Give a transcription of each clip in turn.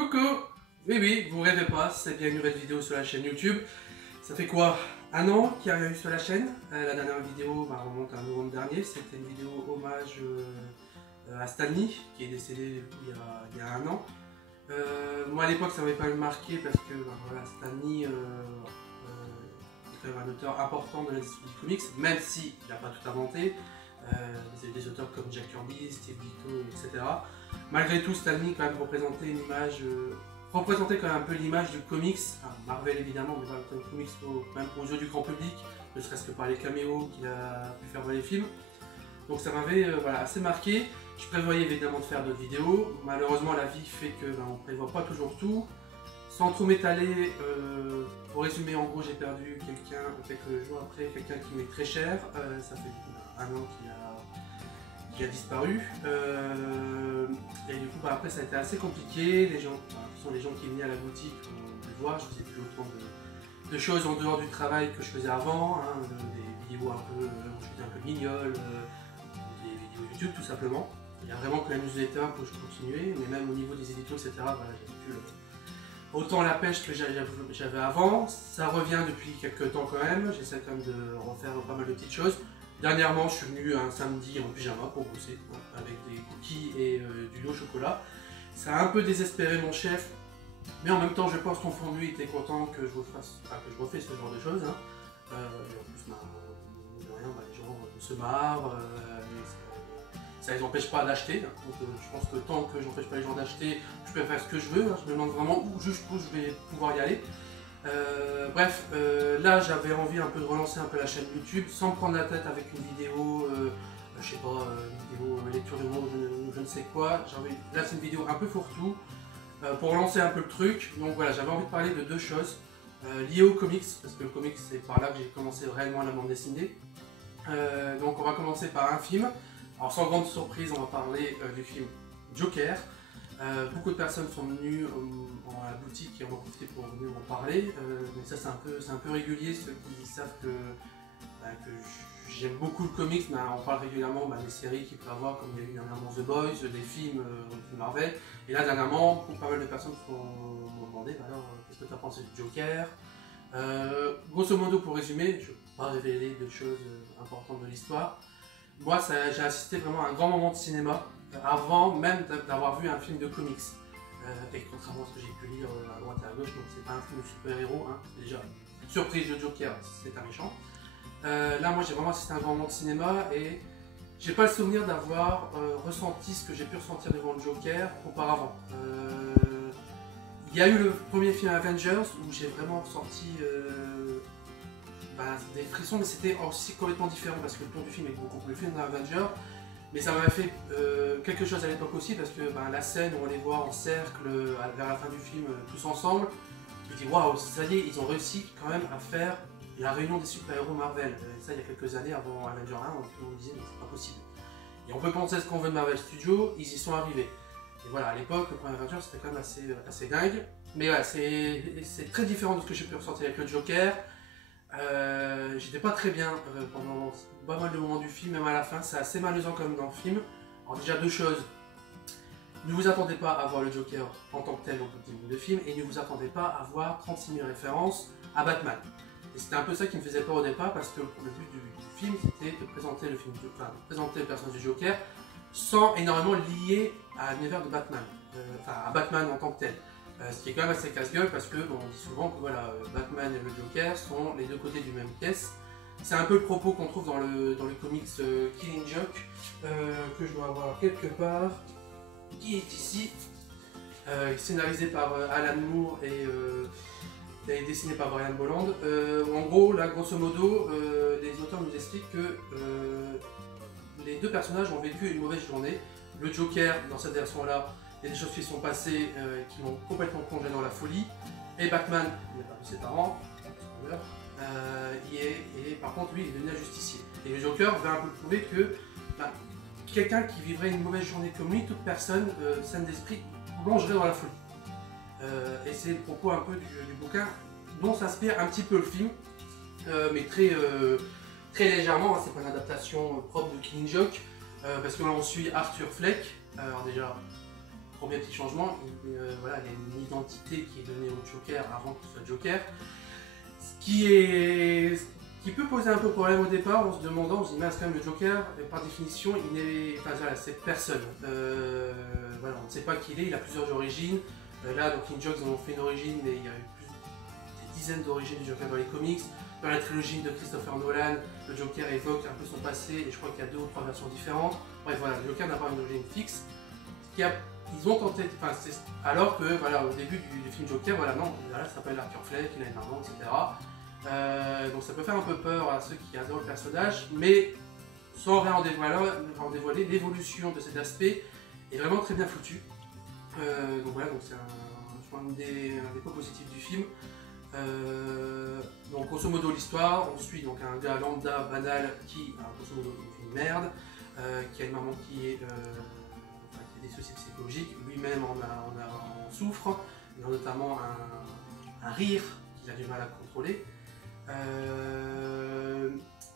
Coucou! Oui, oui, vous rêvez pas, c'est bien une nouvelle vidéo sur la chaîne YouTube. Ça fait quoi? Un an qu'il n'y a rien eu sur la chaîne. La dernière vidéo remonte à novembre dernier. C'était une vidéo hommage à Stan Lee, qui est décédé il y a un an. Moi à l'époque ça m'avait pas marqué parce que voilà, Stan Lee est quand même un auteur important de l'industrie du comics, même s'il n'a pas tout inventé. Vous avez des auteurs comme Jack Kirby, Steve Ditko, etc. Malgré tout, Stan Lee quand même représentait une image, représentait quand même un peu l'image du comics, enfin, Marvel évidemment, mais voilà, comme comics même aux yeux du grand public, ne serait-ce que par les caméos qu'il a pu faire dans les films. Donc ça m'avait voilà, assez marqué. Je prévoyais évidemment de faire d'autres vidéos. Malheureusement, la vie fait que on ne prévoit pas toujours tout. Sans trop m'étaler, pour résumer, en gros, j'ai perdu quelqu'un quelques jours après, quelqu'un qui m'est très cher. Ça fait un an qu'il a disparu. Et du coup, après, ça a été assez compliqué. Les gens, ce sont les gens qui venaient à la boutique ont pu voir. Je faisais plus autant de choses en dehors du travail que je faisais avant. Hein, des vidéos un peu, où j'étais un peu mignole, des vidéos YouTube tout simplement. Il y a vraiment que la newsletter que je continuais, mais même au niveau des éditos, etc. Voilà, j'avais plus autant la pêche que j'avais avant. Ça revient depuis quelques temps quand même. J'essaie quand même de refaire pas mal de petites choses. Dernièrement, je suis venu un samedi en pyjama pour bosser, avec des cookies et du lait au chocolat. Ça a un peu désespéré mon chef, mais en même temps, je pense qu'au fond de lui, il était content que je refais ce genre de choses. Hein. Et en plus, de rien, les gens se marrent. Ça les empêche pas d'acheter, hein. Donc je pense que tant que j'empêche pas les gens d'acheter, je peux faire ce que je veux, hein. Je me demande vraiment jusqu'où je vais pouvoir y aller. Bref, là j'avais envie un peu de relancer un peu la chaîne YouTube sans me prendre la tête avec une vidéo, je sais pas, une vidéo lecture de mots ou je ne sais quoi. Là c'est une vidéo un peu fourre-tout pour relancer un peu le truc. Donc voilà, j'avais envie de parler de deux choses liées au comics, parce que le comics c'est par là que j'ai commencé réellement la bande dessinée. Donc on va commencer par un film. Alors sans grande surprise, on va parler du film Joker. Beaucoup de personnes sont venues à la boutique et on va profiter pour venir en parler. Mais ça c'est un peu régulier, ceux qui savent que j'aime beaucoup le comics, on parle régulièrement des séries qu'il peut y avoir, comme il y a eu dernièrement The Boys, des films Marvel. Et là dernièrement, pas mal de personnes m'ont demandé alors qu'est-ce que tu as pensé du Joker. Grosso modo, pour résumer, je ne vais pas révéler de choses importantes de l'histoire. Moi, j'ai assisté vraiment à un grand moment de cinéma avant même d'avoir vu un film de comics. Et contrairement à ce que j'ai pu lire à droite et à gauche, donc c'est pas un film de super-héros, hein, déjà. Surprise, le Joker, c'est un méchant. Là, moi, j'ai vraiment assisté à un grand moment de cinéma et j'ai pas le souvenir d'avoir ressenti ce que j'ai pu ressentir devant le Joker auparavant. Il y a eu le premier film Avengers où j'ai vraiment ressenti des frissons, mais c'était aussi complètement différent parce que le ton du film est beaucoup plus film dans Avengers. Mais ça m'avait fait quelque chose à l'époque aussi parce que la scène où on les voit en cercle vers la fin du film tous ensemble, je me dis waouh, ça y est, ils ont réussi quand même à faire la réunion des super-héros Marvel. Ça, il y a quelques années avant Avengers 1, on disait mais c'est pas possible. Et on peut penser ce qu'on veut de Marvel Studios, ils y sont arrivés. Et voilà, à l'époque, le premier Avengers c'était quand même assez dingue. Mais voilà, c'est très différent de ce que j'ai pu ressentir avec le Joker. J'étais pas très bien pendant pas mal de moments du film, même à la fin, c'est assez malaisant comme dans le film. Alors déjà deux choses, ne vous attendez pas à voir le Joker en tant que tel dans le petit de film, et ne vous attendez pas à voir 36 000 références à Batman. Et c'était un peu ça qui me faisait peur au départ, parce que le but du film c'était de présenter le personnage du Joker sans énormément lié à l'univers de Batman, à Batman en tant que tel. Ce qui est quand même assez casse-gueule parce que on dit souvent que voilà, Batman et le Joker sont les deux côtés d'une même pièce. C'est un peu le propos qu'on trouve dans le comics Killing Joke, que je dois avoir quelque part, qui est ici, scénarisé par Alan Moore et dessiné par Brian Bolland. En gros, là, grosso modo, les auteurs nous expliquent que les deux personnages ont vécu une mauvaise journée. Le Joker, dans cette version-là, il y a des choses qui sont passées qui l'ont complètement plongé dans la folie. Et Batman, il a perdu ses parents, et par contre lui il est devenu un justicier. Et le Joker va un peu prouver que quelqu'un qui vivrait une mauvaise journée comme lui, toute personne saine d'esprit, plongerait dans la folie. Et c'est le propos un peu du bouquin dont s'inspire un petit peu le film, mais très légèrement, hein, c'est pas une adaptation propre de Killing Joke, parce que là on suit Arthur Fleck. Alors déjà, premier petit changement, voilà, il y a une identité qui est donnée au Joker avant qu'il soit Joker. Ce qui peut poser un peu problème au départ en se demandant, on se dit, mais quand même le Joker, par définition, il n'est pas, voilà, c'est personne. Voilà, on ne sait pas qui il est, il a plusieurs origines. Là, donc In Jokes, ils ont fait une origine, mais il y a eu des dizaines d'origines du Joker dans les comics. Dans la trilogie de Christopher Nolan, le Joker évoque un peu son passé, et je crois qu'il y a 2 ou 3 versions différentes. Bref, voilà, le Joker n'a pas une origine fixe. Ils ont tenté, enfin, alors que, voilà, au début du film Joker, voilà, non, voilà, ça s'appelle Arthur Fleck, il a une armure, etc. Donc ça peut faire un peu peur à ceux qui adorent le personnage, mais sans rien en dévoiler, l'évolution de cet aspect est vraiment très bien foutue. Donc voilà, donc c'est un des points positifs du film. Donc grosso modo l'histoire, on suit donc un gars lambda banal qui grosso modo fait une merde, qui a une maman qui a des soucis psychologiques, lui-même en souffre, il a notamment un rire qu'il a du mal à contrôler.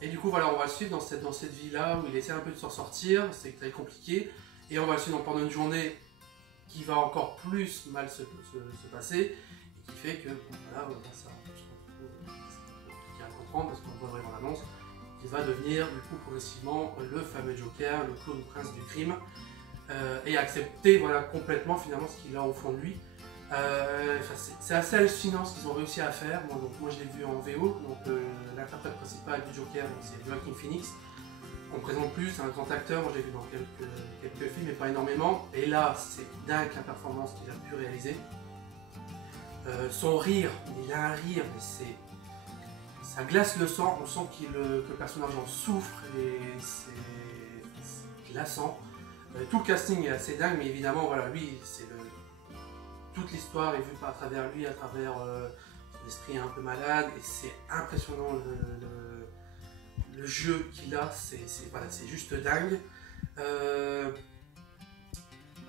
Et du coup voilà, on va le suivre dans cette vie-là où il essaie un peu de s'en sortir, c'est très compliqué, et on va le suivre pendant une journée qui va encore plus mal se passer, et qui fait que voilà, ça compliqué à comprendre parce qu'on voit vraiment l'annonce, qu'il va devenir du coup progressivement le fameux Joker, le clown prince du crime, et accepter voilà, complètement finalement ce qu'il a au fond de lui. C'est assez hallucinant ce qu'ils ont réussi à faire. Moi je l'ai vu en VO, donc l'interprète principal du Joker c'est Joaquin Phoenix. On présente plus, c'est un grand acteur, moi je l'ai vu dans quelques films mais pas énormément. Et là c'est dingue la performance qu'il a pu réaliser. Son rire, il a un rire mais ça glace le sang, on sent que le personnage en souffre et c'est glaçant. Tout le casting est assez dingue, mais évidemment voilà, lui toute l'histoire est vue à travers lui, à travers son esprit un peu malade, et c'est impressionnant le jeu qu'il a, voilà, c'est juste dingue.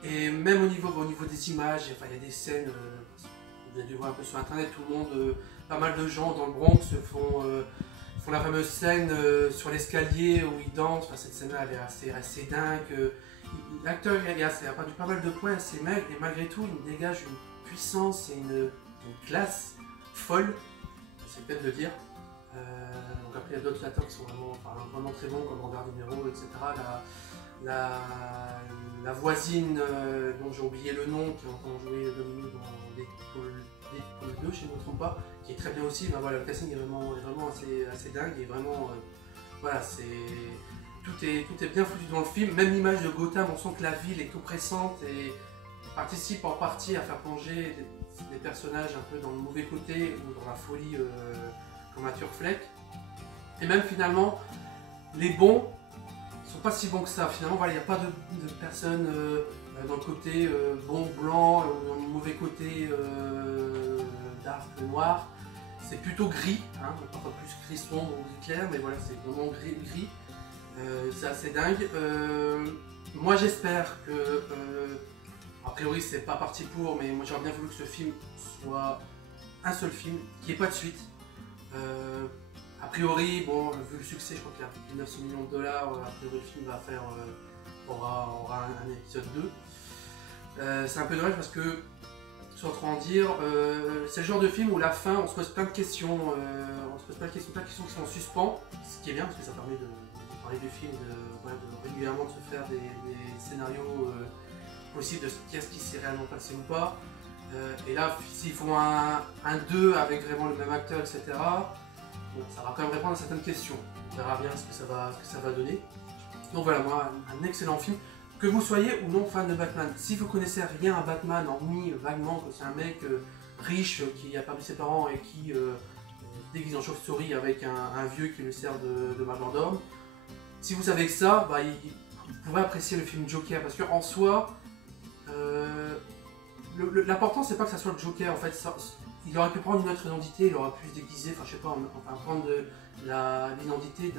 Et même au niveau des images, enfin, il y a des scènes, vous avez dû voir un peu sur internet, tout le monde, pas mal de gens dans le Bronx font la fameuse scène sur l'escalier où ils dansent. Enfin, cette scène-là elle est assez dingue. L'acteur a perdu pas mal de poids, assez maigre, et malgré tout il dégage une puissance et une classe folle, c'est peut-être de le dire. Donc après il y a d'autres acteurs qui sont vraiment très bons comme Robert De Niro, etc. La voisine dont j'ai oublié le nom, qui entend jouer Domino dans Deadpool 2, si je ne me trompe pas, qui est très bien aussi. Ben voilà, le casting est vraiment assez dingue, et vraiment voilà, tout est bien foutu dans le film. Même l'image de Gotham, on sent que la ville est oppressante et participe en partie à faire plonger des personnages un peu dans le mauvais côté ou dans la folie comme Arthur Fleck. Et même finalement, les bons sont pas si bons que ça. Finalement, voilà, il n'y a pas de personnes dans le côté bon, blanc, ou dans le mauvais côté dark, noir. C'est plutôt gris, hein, parfois plus gris sombre ou gris clair, mais voilà, c'est vraiment gris. C'est assez dingue. Moi j'espère que, a priori c'est pas parti pour, mais moi j'aurais bien voulu que ce film soit un seul film, qu'il n'y ait pas de suite. A priori, bon, vu le succès, je crois qu'il a plus de 900 millions de dollars, a priori le film va faire, aura un épisode 2. C'est un peu dommage parce que, sans trop en dire, c'est le genre de film où la fin on se pose plein de questions, plein de questions qui sont en suspens, ce qui est bien parce que ça permet de parler du film, de régulièrement de se faire des scénarios possibles de qu'est-ce qui s'est réellement passé ou pas. Et là, s'ils font un 2 avec vraiment le même acteur, etc., bon, ça va quand même répondre à certaines questions. On verra bien ce que ça va donner. Donc voilà, moi, un excellent film. Que vous soyez ou non fan de Batman, si vous connaissez rien à Batman, hormis vaguement que c'est un mec riche qui a perdu ses parents et qui déguise en chauve-souris avec un vieux qui lui sert de majordome, si vous savez que ça, bah, vous pouvez apprécier le film Joker, parce qu'en soi, l'important c'est pas que ça soit le Joker, en fait, il aurait pu prendre une autre identité, il aurait pu se déguiser, enfin je sais pas, enfin, prendre l'identité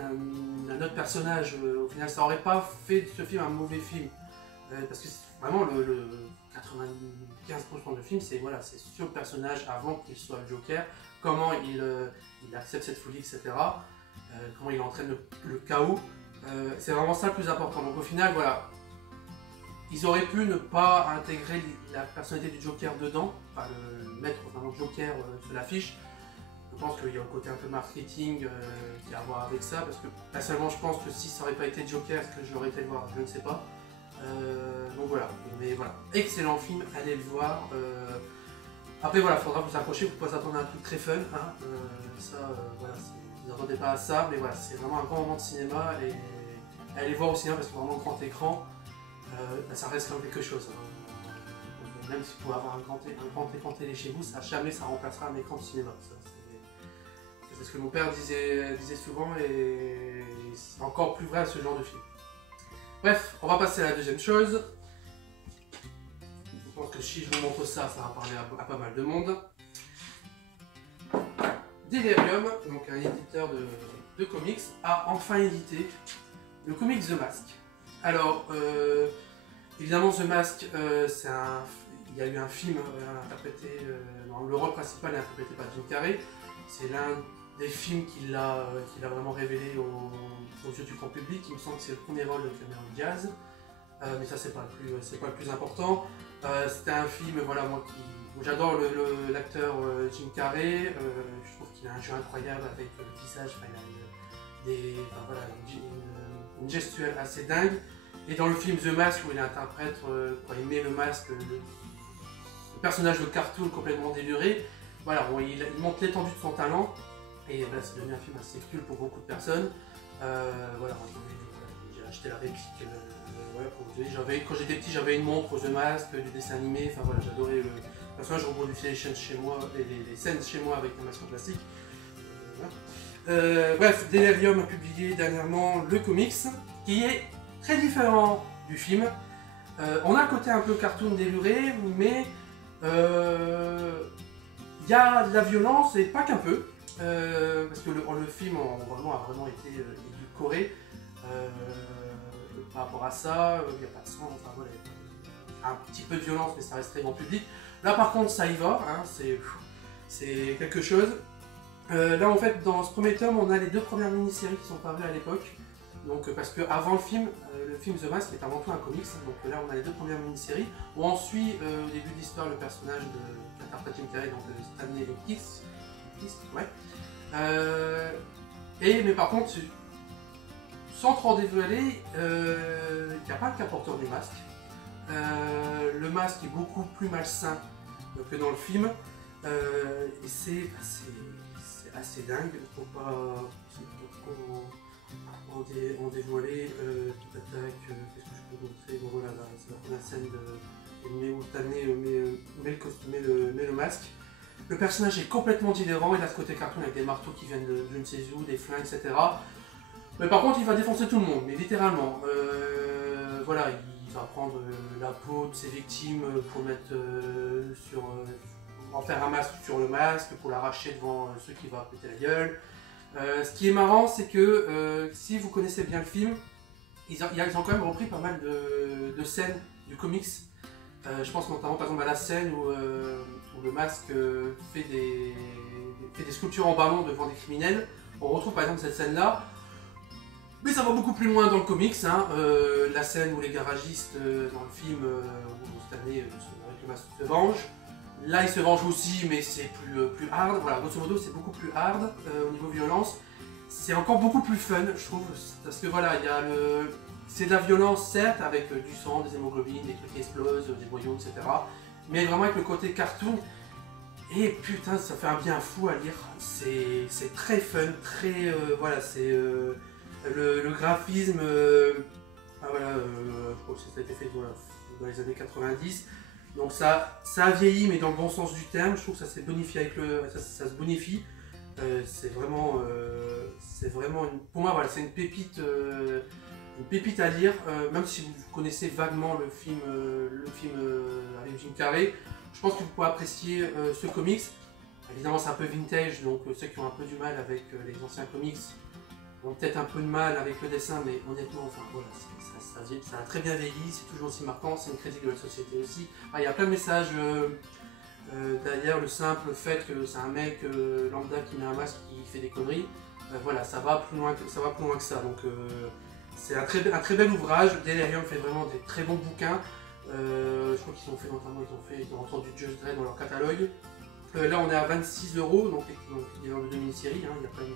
d'un autre personnage. Au final, ça aurait pas fait de ce film un mauvais film, parce que vraiment le 95% du film, c'est voilà, c'est sur le personnage avant qu'il soit le Joker, comment il accepte cette folie, etc. Comment il entraîne le chaos. C'est vraiment ça le plus important. Donc au final, voilà, ils auraient pu ne pas intégrer la personnalité du Joker dedans, enfin le mettre vraiment Joker sur l'affiche. Je pense qu'il y a un côté un peu marketing qui a à voir avec ça, parce que personnellement je pense que si ça aurait pas été Joker, est-ce que je l'aurais été le voir, je ne sais pas. Donc voilà, mais voilà, excellent film, allez le voir. Après voilà, faudra vous accrocher, vous pouvez s'attendre à un truc très fun, hein. Voilà, vous n'attendez pas à ça, mais voilà, c'est vraiment un grand moment de cinéma et allez voir au cinéma parce que vraiment grand écran, ça reste quand même quelque chose, hein. Même si vous pouvez avoir un grand écran télé chez vous, jamais ça remplacera un écran de cinéma. C'est ce que mon père disait souvent et c'est encore plus vrai à ce genre de film. Bref, on va passer à la deuxième chose. Je pense que si je vous montre ça, ça va parler à pas mal de monde. Delirium, donc un éditeur de comics, a enfin édité le comics The Mask. Alors, évidemment, The Mask, il y a eu un film interprété, le rôle principal est interprété par Jim Carrey. C'est l'un des films qu'il a vraiment révélé aux yeux du grand public. Il me semble que c'est le premier rôle de Cameron Diaz, mais ça c'est pas le plus important. C'était un film, voilà, moi j'adore l'acteur Jim Carrey. Je trouve qu'il a un jeu incroyable avec le visage, voilà, une gestuelle assez dingue. Et dans le film The Mask où il interprète, il met le masque, le personnage de cartoon complètement déluré, voilà, bon, il montre l'étendue de son talent. Et là, c'est devenu un film assez culte pour beaucoup de personnes. Voilà, j'ai acheté la réplique. Quand j'étais petit, j'avais une montre The Mask, du dessin animé. Enfin voilà, j'adorais le personnage. Je reproduisais les scènes chez moi, les scènes chez moi avec un masque en plastique. Bref, Delirium a publié dernièrement le comics, qui est très différent du film. On a un côté un peu cartoon déluré, mais il y a de la violence et pas qu'un peu. Parce que le film a vraiment été édulcoré par rapport à ça, il n'y a pas de sang, enfin voilà, un petit peu de violence mais ça reste très grand public. Là par contre ça y va, hein, c'est quelque chose. Là en fait dans ce premier tome on a les deux premières mini-séries qui sont parues à l'époque. Donc parce que avant le film The Mask est avant tout un comics, donc là on a les deux premières mini-séries où on suit au début de l'histoire le personnage d'interprète Jim Carrey, donc Stanley X, ouais. Mais par contre, sans trop dévoiler, il n'y a pas de cas porteur du masque. Le masque est beaucoup plus malsain que dans le film. Et c'est assez dingue. Il ne faut pas en dévoiler. Qu'est-ce que je peux montrer? Bon, voilà, c'est la première scène où Stanley met le masque. Le personnage est complètement différent, il a ce côté cartoon avec des marteaux qui viennent de je ne sais où, des flingues, etc. Mais par contre, il va défoncer tout le monde, mais littéralement. Voilà, il va prendre la peau de ses victimes pour mettre en faire un masque sur le masque, pour l'arracher devant ceux qui vont péter la gueule. Ce qui est marrant, c'est que si vous connaissez bien le film, ils ont quand même repris pas mal de scènes du comics. Je pense notamment par exemple à la scène où le masque fait des sculptures en ballon devant des criminels. On retrouve par exemple cette scène-là, mais ça va beaucoup plus loin dans le comics. Hein. La scène où les garagistes dans le film, où Stanley avec le masque se venge. Là il se venge aussi, mais c'est plus hard. Voilà, grosso modo c'est beaucoup plus hard au niveau violence. C'est encore beaucoup plus fun, je trouve, parce que voilà, c'est de la violence certes, avec du sang, des hémoglobines, des trucs qui explosent, des boyaux, etc. Mais vraiment avec le côté cartoon. Et putain, ça fait un bien fou à lire. C'est très fun, très voilà, c'est le graphisme. Voilà, je crois que ça a été fait dans les années 90. Donc ça a vieilli, mais dans le bon sens du terme. Je trouve que ça s'est bonifié avec ça se bonifie. C'est vraiment pour moi voilà, c'est une pépite à lire, même si vous connaissez vaguement le film avec Jim Carrey. Je pense que vous pouvez apprécier ce comics. Évidemment c'est un peu vintage, donc ceux qui ont un peu du mal avec les anciens comics ont peut-être un peu de mal avec le dessin, mais honnêtement, enfin voilà, ça a très bien vieilli, c'est toujours aussi marquant, c'est une critique de la société aussi. Il y a plein de messages. D'ailleurs, le simple fait que c'est un mec lambda qui met un masque qui fait des conneries, voilà, ça va plus loin que ça. Donc C'est un très bel ouvrage. Delirium fait vraiment des très bons bouquins. Je crois qu'ils ont fait notamment, ils ont entendu Just Dread dans leur catalogue. Là on est à 26 €, donc il y a deux mini-séries, hein, il y a quand même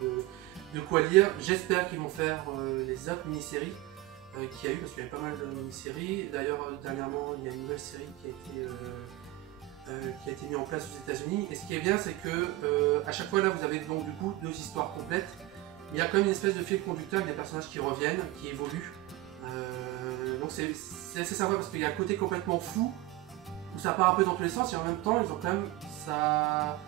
de quoi lire. J'espère qu'ils vont faire les autres mini-séries qu'il y a eu, parce qu'il y avait pas mal de mini-séries. D'ailleurs dernièrement il y a une nouvelle série qui a été mise en place aux États-Unis. Et ce qui est bien, c'est que à chaque fois là vous avez donc du coup 2 histoires complètes. Il y a quand même une espèce de fil conducteur avec des personnages qui reviennent, qui évoluent. Donc c'est assez sympa parce qu'il y a un côté complètement fou où ça part un peu dans tous les sens et en même temps ils ont quand même ça.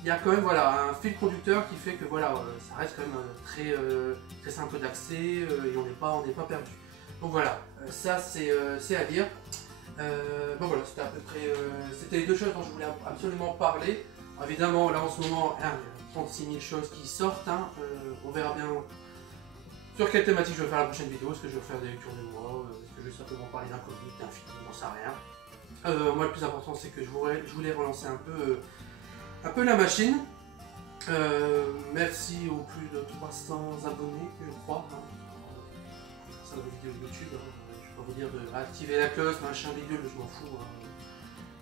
Il y a quand même voilà, un fil conducteur qui fait que voilà, ça reste quand même très simple d'accès et on n'est pas perdu. Donc voilà, ça c'est à lire. Bon voilà, c'était à peu près c'était les deux choses dont je voulais absolument parler. Évidemment là en ce moment, hein, il y a 36 000 choses qui sortent, hein, on verra bien sur quelle thématique je vais faire la prochaine vidéo. Est-ce que je vais faire des lectures de moi, est-ce que je vais simplement parler d'un comic, d'un film, j'en sais rien. Moi le plus important c'est que je voulais relancer un peu la machine. Merci aux plus de 300 abonnés, je crois. Hein. C'est une vidéo YouTube, hein. Je vais pas vous dire d'activer la cloche, machin bidule, je m'en fous. Hein.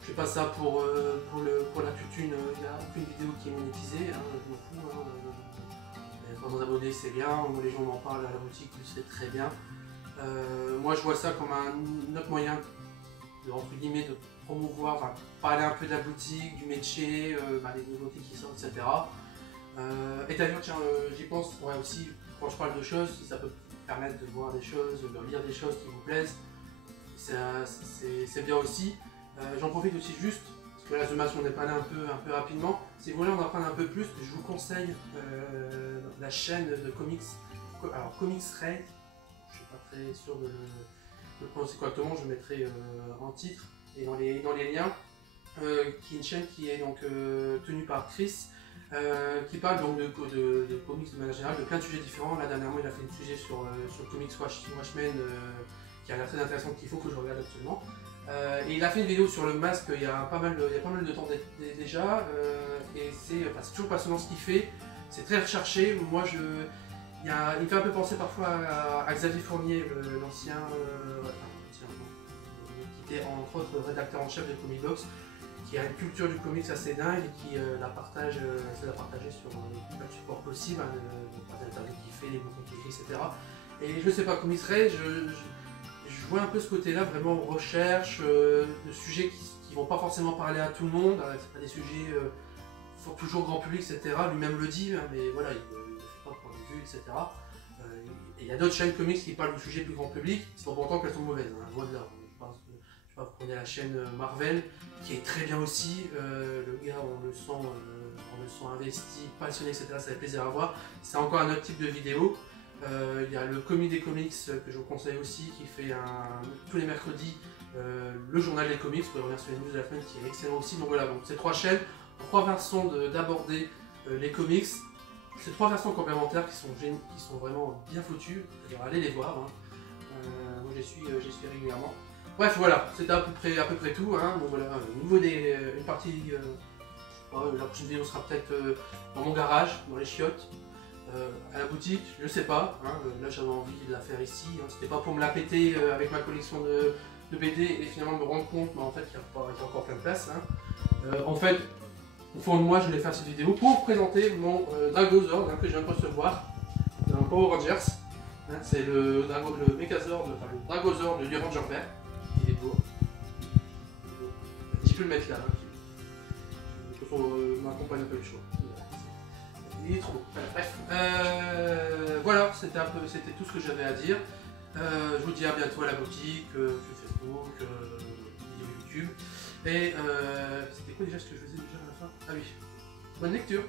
Je fais pas ça pour la tutune, il n'y a aucune vidéo qui est monétisée, hein. Je m'en fous. Hein. 300 abonnés c'est bien, moi les gens m'en parlent à la boutique, c'est très bien. Moi je vois ça comme un autre moyen de, entre guillemets, de promouvoir, enfin, parler un peu de la boutique, du métier, des nouveautés qui sortent, etc. Et d'ailleurs, tiens, j'y pense, ouais, aussi, quand je parle de choses, si ça peut permettre de voir des choses, de lire des choses qui vous plaisent, c'est bien aussi. J'en profite aussi juste, parce que là, The Mask, on est parlé un peu rapidement. Si vous voulez en apprendre un peu plus, je vous conseille la chaîne de comics, alors Comics Ray, je suis pas très sûr de le prononcer correctement, je le mettrai en titre et dans les liens, qui est une chaîne qui est donc tenue par Chris, qui parle donc de comics de manière générale, de plein de sujets différents. Là dernièrement il a fait un sujet sur Comics Watchmen qui a l'air très intéressant, qu'il faut que je regarde absolument. Et il a fait une vidéo sur le masque il y a pas mal de temps déjà, et c'est toujours passionnant ce qu'il fait, c'est très recherché. Moi il me fait un peu penser parfois à Xavier Fournier, l'ancien, qui était entre autres rédacteur en chef de Comic Box, qui a une culture du comics assez dingue et qui la partage, essaie de la partager sur plein de supports possibles, hein, les interviews qu'il fait, les bouquins qu'il écrit, etc. Et je sais pas, Comics Ray, je vois un peu ce côté-là, vraiment recherche de sujets qui vont pas forcément parler à tout le monde, c'est pas des sujets toujours grand public, etc. Lui-même le dit, hein, mais voilà, il ne fait pas pour les vues, etc. Et il y a d'autres chaînes comics qui parlent de sujets plus grand public, c'est pas pour autant qu'elles sont mauvaises, hein, loin de là. Vous prenez la chaîne Marvel, qui est très bien aussi, le gars on le sent investi, passionné, etc. Ça fait plaisir à voir. C'est encore un autre type de vidéo. Il y a le Commis des comics que je vous conseille aussi, qui fait tous les mercredis le journal des comics, vous pouvez revenir sur les news de la semaine, qui est excellent aussi. Donc voilà, donc ces trois chaînes, trois façons d'aborder les comics. Ces trois façons complémentaires qui sont vraiment bien foutues. Allez les voir. Hein. Moi j'y suis régulièrement. Bref, voilà, c'était à peu près tout. Hein. Bon, voilà, au niveau une partie, la prochaine vidéo sera peut-être dans mon garage, dans les chiottes, à la boutique, je sais pas. Hein. Là, j'avais envie de la faire ici. Hein. C'était pas pour me la péter avec ma collection de BD et finalement me rendre compte, mais en fait, il y a encore plein de place. Hein. En fait, au fond de moi, je voulais faire cette vidéo pour vous présenter mon Dragozord, hein, que je viens de recevoir d'un Power Rangers. Hein. C'est le Megazord, enfin le Dragozord du Ranger vert. Il est beau. Je peux le mettre là. De toute façon, ma compagne n'a pas eu le choix. Il est trop beau. Bref. Voilà, c'était tout ce que j'avais à dire. Je vous dis à bientôt à la boutique, sur Facebook, vidéo YouTube. Et c'était quoi déjà ce que je faisais déjà à la fin? Ah oui. Bonne lecture.